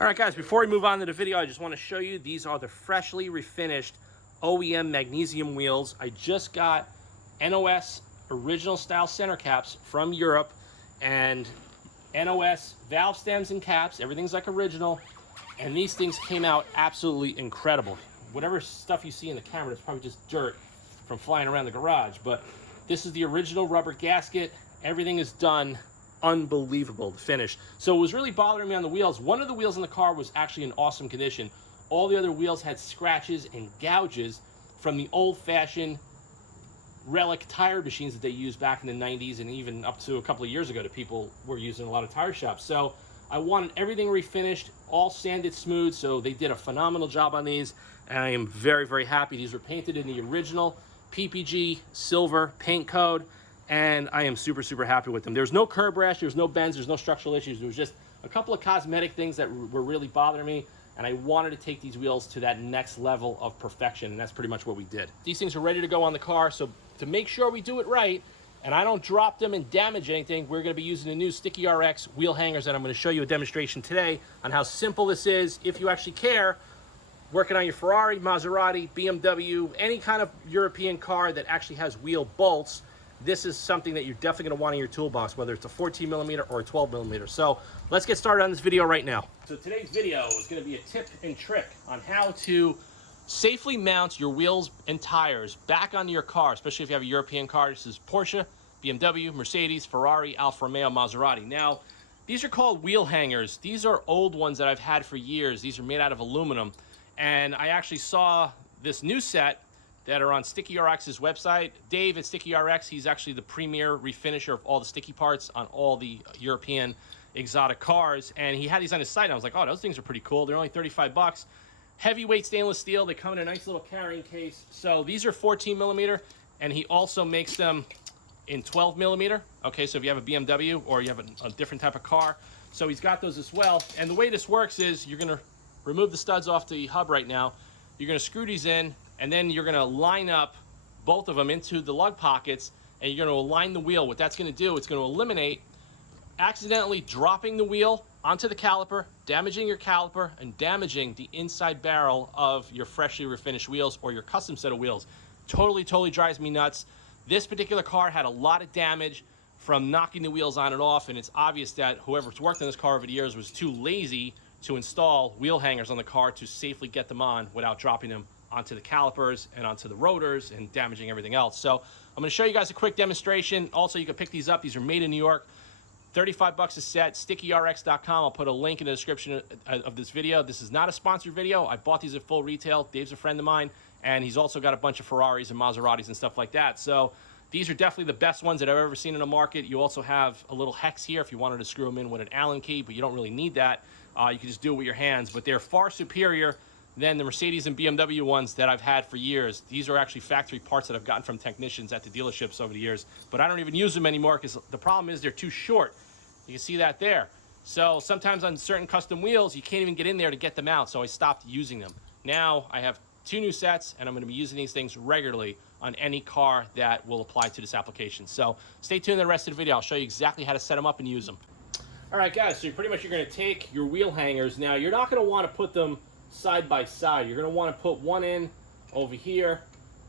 All right, guys, before we move on to the video, I just want to show you, these are the freshly refinished OEM magnesium wheels. I just got NOS original style center caps from Europe and NOS valve stems and caps. Everything's like original. And these things came out absolutely incredible. Whatever stuff you see in the camera, it's probably just dirt from flying around the garage. But this is the original rubber gasket. Everything is done unbelievable, the finish. So it was really bothering me on the wheels. One of the wheels in the car was actually in awesome condition. All the other wheels had scratches and gouges from the old-fashioned relic tire machines that they used back in the 90s and even up to a couple of years ago that people were using in a lot of tire shops. So I wanted everything refinished, all sanded smooth, so they did a phenomenal job on these, and I am very, very happy. These were painted in the original PPG silver paint code, and I am super, super happy with them. There's no curb rash, there's no bends, there's no structural issues. There was just a couple of cosmetic things that were really bothering me, and I wanted to take these wheels to that next level of perfection, and that's pretty much what we did. These things are ready to go on the car, so to make sure we do it right, and I don't drop them and damage anything, we're gonna be using the new Sticky RX wheel hangers, and I'm gonna show you a demonstration today on how simple this is, if you actually care, working on your Ferrari, Maserati, BMW, any kind of European car that actually has wheel bolts. This is something that you're definitely gonna want in your toolbox, whether it's a 14 millimeter or a 12 millimeter. So let's get started on this video right now. So today's video is gonna be a tip and trick on how to safely mount your wheels and tires back onto your car, especially if you have a European car. This is Porsche, BMW, Mercedes, Ferrari, Alfa Romeo, Maserati. Now, these are called wheel hangers. These are old ones that I've had for years. These are made out of aluminum. And I actually saw this new set that are on Sticky RX's website. Dave at Sticky RX, he's actually the premier refinisher of all the sticky parts on all the European exotic cars. And he had these on his site, and I was like, oh, those things are pretty cool. They're only 35 bucks. Heavyweight stainless steel. They come in a nice little carrying case. So these are 14 millimeter, and he also makes them in 12 millimeter. Okay, so if you have a BMW or you have a different type of car. So he's got those as well. And the way this works is you're gonna remove the studs off the hub right now. You're gonna screw these in, and then you're gonna line up both of them into the lug pockets, and you're gonna align the wheel. What that's gonna do, it's gonna eliminate accidentally dropping the wheel onto the caliper, damaging your caliper, and damaging the inside barrel of your freshly refinished wheels or your custom set of wheels. Totally drives me nuts. This particular car had a lot of damage from knocking the wheels on and off, and it's obvious that whoever's worked on this car over the years was too lazy to install wheel hangers on the car to safely get them on without dropping them onto the calipers and onto the rotors and damaging everything else. So I'm gonna show you guys a quick demonstration. Also, you can pick these up. These are made in New York. 35 bucks a set, stickyrx.com. I'll put a link in the description of this video. This is not a sponsored video. I bought these at full retail. Dave's a friend of mine, and he's also got a bunch of Ferraris and Maseratis and stuff like that. So these are definitely the best ones that I've ever seen in the market. You also have a little hex here if you wanted to screw them in with an Allen key, but you don't really need that. You can just do it with your hands, but they're far superior than the Mercedes and BMW ones that I've had for years. These are actually factory parts that I've gotten from technicians at the dealerships over the years, but I don't even use them anymore because the problem is they're too short. You can see that there. So sometimes on certain custom wheels, you can't even get in there to get them out, so I stopped using them. Now I have 2 new sets, and I'm gonna be using these things regularly on any car that will apply to this application. So stay tuned to the rest of the video. I'll show you exactly how to set them up and use them. All right, guys, so you're gonna take your wheel hangers. Now, you're not gonna wanna put them side by side. You're gonna wanna put one in over here,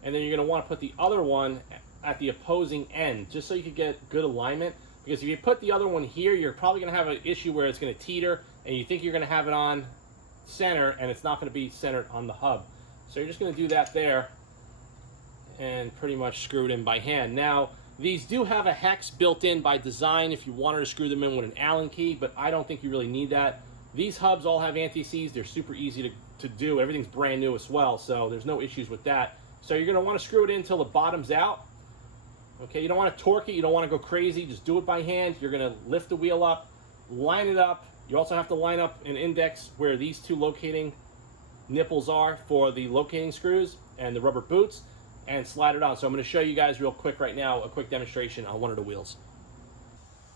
and then you're gonna wanna put the other one at the opposing end, just so you can get good alignment. Because if you put the other one here, you're probably gonna have an issue where it's gonna teeter, and you think you're gonna have it on center, and it's not gonna be centered on the hub. So you're just gonna do that there, and pretty much screw it in by hand. Now, these do have a hex built in by design if you wanted to screw them in with an Allen key, but I don't think you really need that. These hubs all have anti-seize. They're super easy to do. Everything's brand new as well, so there's no issues with that. So you're gonna wanna screw it in until the bottom's out. Okay, you don't wanna torque it, you don't wanna go crazy, just do it by hand. You're gonna lift the wheel up, line it up. You also have to line up an index where these 2 locating nipples are for the locating screws and the rubber boots, and slide it on. So I'm gonna show you guys real quick right now, a quick demonstration on one of the wheels.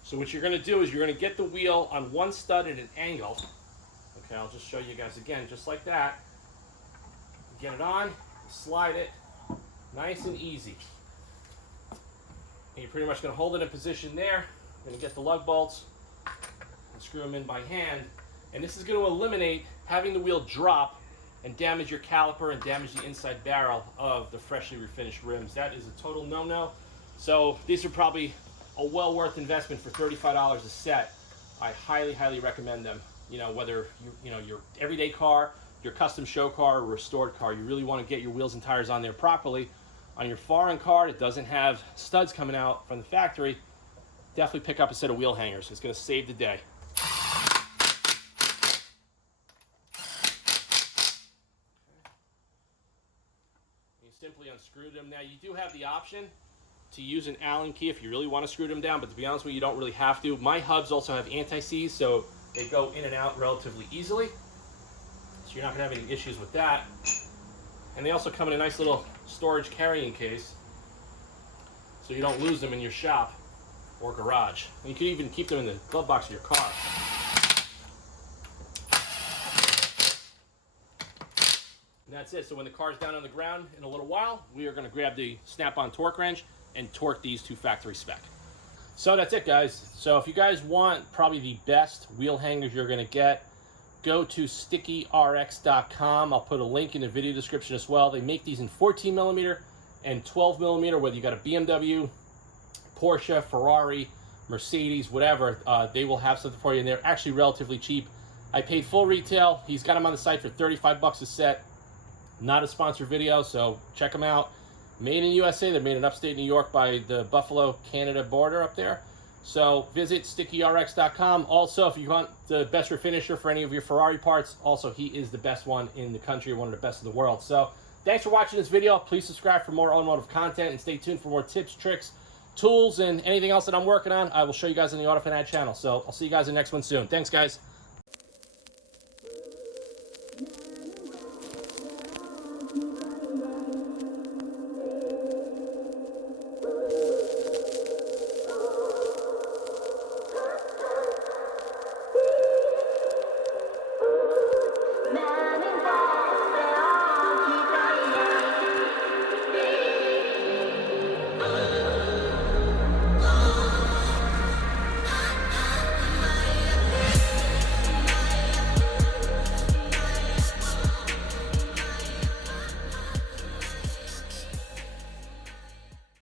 So what you're gonna do is you're gonna get the wheel on one stud at an angle. Okay, I'll just show you guys again, just like that. Get it on, slide it, nice and easy. And you're pretty much gonna hold it in position there. You're gonna get the lug bolts and screw them in by hand. And this is going to eliminate having the wheel drop and damage your caliper and damage the inside barrel of the freshly refinished rims. That is a total no-no. So these are probably a well worth investment for $35 a set. I highly, highly recommend them. You know, whether your everyday car, your custom show car, or restored car, you really want to get your wheels and tires on there properly. On your foreign car that doesn't have studs coming out from the factory, definitely pick up a set of wheel hangers. It's going to save the day. You simply unscrew them. Now you do have the option to use an Allen key if you really want to screw them down, but to be honest with you, you don't really have to. My hubs also have anti-seize, so they go in and out relatively easily. So you're not going to have any issues with that. And they also come in a nice little storage carrying case, so you don't lose them in your shop or garage. And you can even keep them in the glove box of your car. And that's it. So when the car's down on the ground in a little while, we are going to grab the snap-on torque wrench and torque these to factory spec. So that's it, guys. So if you guys want probably the best wheel hangers you're going to get, go to stickyrx.com. I'll put a link in the video description as well. They make these in 14 millimeter and 12 millimeter, whether you got a BMW, Porsche, Ferrari, Mercedes, whatever, they will have something for you, and they're actually relatively cheap. I paid full retail. He's got them on the site for 35 bucks a set. Not a sponsored video, so check them out. Made in USA. They're made in upstate New York by the Buffalo, Canada border up there. So visit stickyrx.com. Also, if you want the best refinisher for any of your Ferrari parts, also he is the best one in the country, one of the best in the world. So thanks for watching this video. Please subscribe for more automotive content and stay tuned for more tips, tricks, tools, and anything else that I'm working on. I will show you guys on the AutoFanatic channel. So I'll see you guys in the next one soon. Thanks, guys.